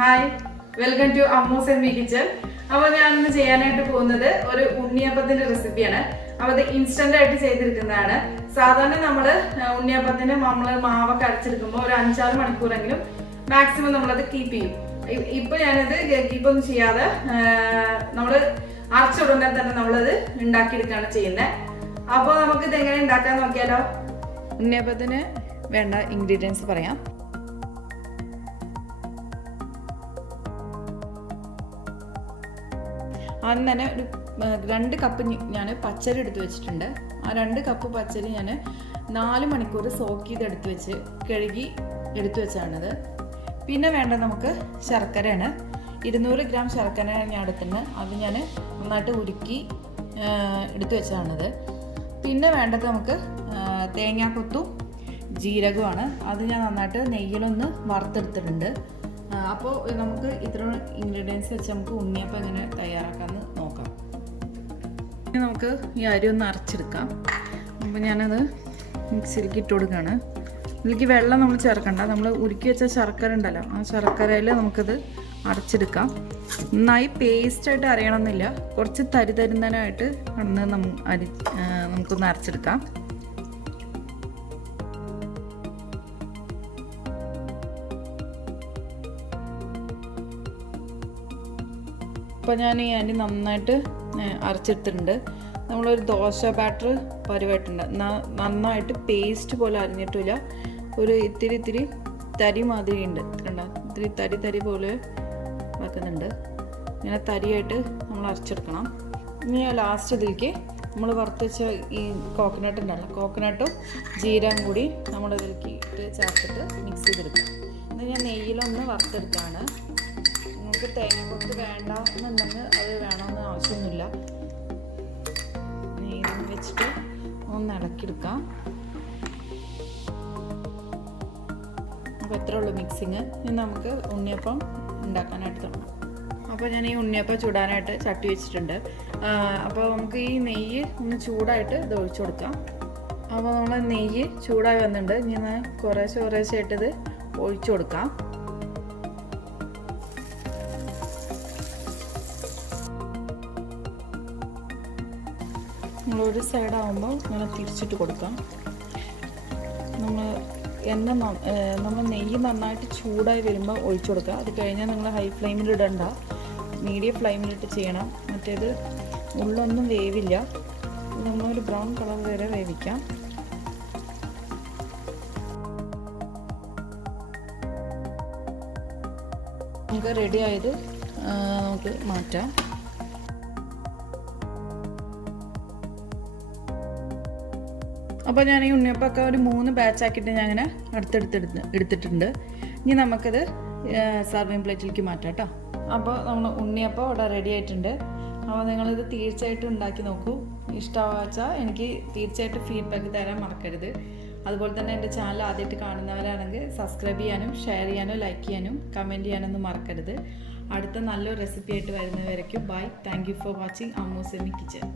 Hi, welcome to Ammu's and me kitchen. അപ്പോൾ ഞാനിന്ന് ചെയ്യാനായിട്ട് പോകുന്നത് ഒരു ഉണ്ണിയപ്പത്തിന്റെ റെസിപ്പിയാണ്. അപ്പോൾ അത് ഇൻസ്റ്റന്റ് ആയിട്ട് ചെയ്തെടുക്കുന്നതാണ്. സാധാരണ നമ്മൾ ഉണ്ണിയപ്പത്തിന് നമ്മൾ മാവൊക്കെ അരച്ചെടുക്കുമ്പോൾ ഒരു 5-6 മണിക്കൂറെങ്കിലും മാക്സിമം നമ്മളത് കീപ്പ് ചെയ്യും. ഇപ്പൊ ഞാനത് കീപ്പൊന്നും ചെയ്യാതെ നമ്മൾ അരച്ചുടനെ തന്നെ നമ്മളത് ഉണ്ടാക്കിയെടുക്കുകയാണ് ചെയ്യുന്നത്. അപ്പോൾ നമുക്കിത് എങ്ങനെ ഉണ്ടാക്കാൻ നോക്കിയാലോ. ഉണ്ണിയപ്പത്തിന് വേണ്ട ഇൻഗ്രീഡിയൻസ് പറയാം. ആദ്യം തന്നെ ഒരു 2 കപ്പ് ഞാൻ പച്ചരി എടുത്ത് വെച്ചിട്ടുണ്ട്. ആ 2 കപ്പ് പച്ചരി ഞാൻ 4 മണിക്കൂർ സോക്ക് ചെയ്ത് എടുത്ത് വെച്ച് കഴുകി എടുത്തു വെച്ചാണത്. പിന്നെ വേണ്ട നമുക്ക് ശർക്കരയാണ്. 200 ഗ്രാം ശർക്കരയാണ് ഞാൻ എടുക്കുന്നത്. അത് ഞാൻ നന്നായിട്ട് ഉരുക്കി എടുത്തു വെച്ചതാണത്. പിന്നെ വേണ്ടത് നമുക്ക് തേങ്ങാക്കൊത്തും ജീരകമാണ്. അത് ഞാൻ നന്നായിട്ട് നെയ്യിലൊന്ന് വറുത്തെടുത്തിട്ടുണ്ട്. അപ്പോൾ നമുക്ക് ഇത്ര ഇൻഗ്രീഡിയൻസ് വെച്ച് നമുക്ക് ഉണ്ണിയപ്പം എങ്ങനെ തയ്യാറാക്കാമെന്ന് നോക്കാം. നമുക്ക് ഈ അരി ഒന്ന് അരച്ചെടുക്കാം. അപ്പോൾ ഞാനത് മിക്സിയിലേക്ക് ഇട്ട് കൊടുക്കുകയാണ്. ഇതിലേക്ക് വെള്ളം നമ്മൾ ചേർക്കണ്ട. നമ്മൾ ഉരുക്കി വെച്ച ശർക്കര ഉണ്ടല്ലോ, ആ ശർക്കരയിൽ നമുക്കത് അരച്ചെടുക്കാം. നന്നായി പേസ്റ്റായിട്ട് അരയണമെന്നില്ല, കുറച്ച് തരിതരുന്നതിനായിട്ട് നമുക്കൊന്ന് അരച്ചെടുക്കാം. അപ്പോൾ ഞാൻ ഈ അരി നന്നായിട്ട് അരച്ചെടുത്തിട്ടുണ്ട്. നമ്മളൊരു ദോശ ബാറ്റർ പരുവായിട്ടുണ്ട്. നന്നായിട്ട് പേസ്റ്റ് പോലെ അരിഞ്ഞിട്ടില്ല, ഒരു ഇത്തിരി തരി മാതിരി ഉണ്ട്. ഇത്തിരി തരി പോലെ വെക്കുന്നുണ്ട്. ഇങ്ങനെ തരിയായിട്ട് നമ്മൾ അരച്ചെടുക്കണം. ഇനി ലാസ്റ്റ് ഇതിലേക്ക് നമ്മൾ വറുത്ത് വെച്ച ഈ കോക്കനട്ട് ഉണ്ടല്ലോ, കോക്കനട്ടും ജീരകം കൂടി നമ്മൾ ഇതിലേക്ക് ഇട്ട് ചേർത്തിട്ട് മിക്സ് ചെയ്തെടുക്കാം. ഇത് ഞാൻ നെയ്യിലൊന്ന് വറുത്തെടുക്കുകയാണ്. നമുക്ക് തേങ്ങക്കൊത്ത് വേണ്ട എന്നുണ്ടെങ്കിൽ അത് വേണമെന്ന് ആവശ്യമൊന്നുമില്ല. നെയ്യിൽ വെച്ചിട്ട് ഒന്ന് ഇളക്കിയെടുക്കാം. അപ്പോൾ ഇത്രേ ഉള്ളൂ മിക്സിങ്. ഇനി നമുക്ക് ഉണ്ണിയപ്പം ഉണ്ടാക്കാനായിട്ട് തുടങ്ങാം. അപ്പോൾ ഞാൻ ഈ ഉണ്ണിയപ്പം ചൂടാനായിട്ട് ചട്ടി വെച്ചിട്ടുണ്ട്. അപ്പോൾ നമുക്ക് ഈ നെയ്യ് ഒന്ന് ചൂടായിട്ട് ഇത് ഒഴിച്ചു കൊടുക്കാം. അപ്പോൾ നമ്മൾ നെയ്യ് ചൂടായി വന്നിട്ടുണ്ട്. ഇനി കുറേശ്ശായിട്ട് ഇത് ഒഴിച്ചു കൊടുക്കാം. നമ്മളൊരു സൈഡാകുമ്പോൾ ഇങ്ങനെ തിരിച്ചിട്ട് കൊടുക്കാം. നമ്മൾ നെയ്യ് നന്നായിട്ട് ചൂടായി വരുമ്പോൾ ഒഴിച്ചു കൊടുക്കുക. അത് കഴിഞ്ഞാൽ നിങ്ങൾ ഹൈ ഫ്ലെയിമിൽ ഇടണ്ട, മീഡിയം ഫ്ലെയിമിലിട്ട് ചെയ്യണം. മറ്റേത് ഉള്ളൊന്നും വേവില്ല. നമ്മളൊരു ബ്രൗൺ കളർ വരെ വേവിക്കാം. നമുക്ക് റെഡി ആയത് നമുക്ക് മാറ്റാം. അപ്പോൾ ഞാൻ ഈ ഉണ്ണിയപ്പമൊക്കെ ഒരു 3 ബാച്ചാക്കിയിട്ട് ഞാൻ അങ്ങനെ എടുത്തിട്ടുണ്ട്. ഇനി നമുക്കിത് സർവിങ് പ്ലേറ്റിലേക്ക് മാറ്റാം കേട്ടോ. അപ്പോൾ നമ്മൾ ഉണ്ണിയപ്പം ഇവിടെ റെഡി ആയിട്ടുണ്ട്. അപ്പോൾ നിങ്ങളിത് തീർച്ചയായിട്ടും ഉണ്ടാക്കി നോക്കൂ. ഇഷ്ടമാച്ചാൽ എനിക്ക് തീർച്ചയായിട്ടും ഫീഡ്ബാക്ക് തരാൻ മറക്കരുത്. അതുപോലെ തന്നെ എൻ്റെ ചാനൽ ആദ്യമായിട്ട് കാണുന്നവരാണെങ്കിൽ സബ്സ്ക്രൈബ് ചെയ്യാനും ഷെയർ ചെയ്യാനും ലൈക്ക് ചെയ്യാനും കമൻറ്റ് ചെയ്യാനൊന്നും മറക്കരുത്. അടുത്ത നല്ലൊരു റെസിപ്പി ആയിട്ട് വരുന്നവരേക്കും bye. Thank you for watching Ammu's and me kitchen.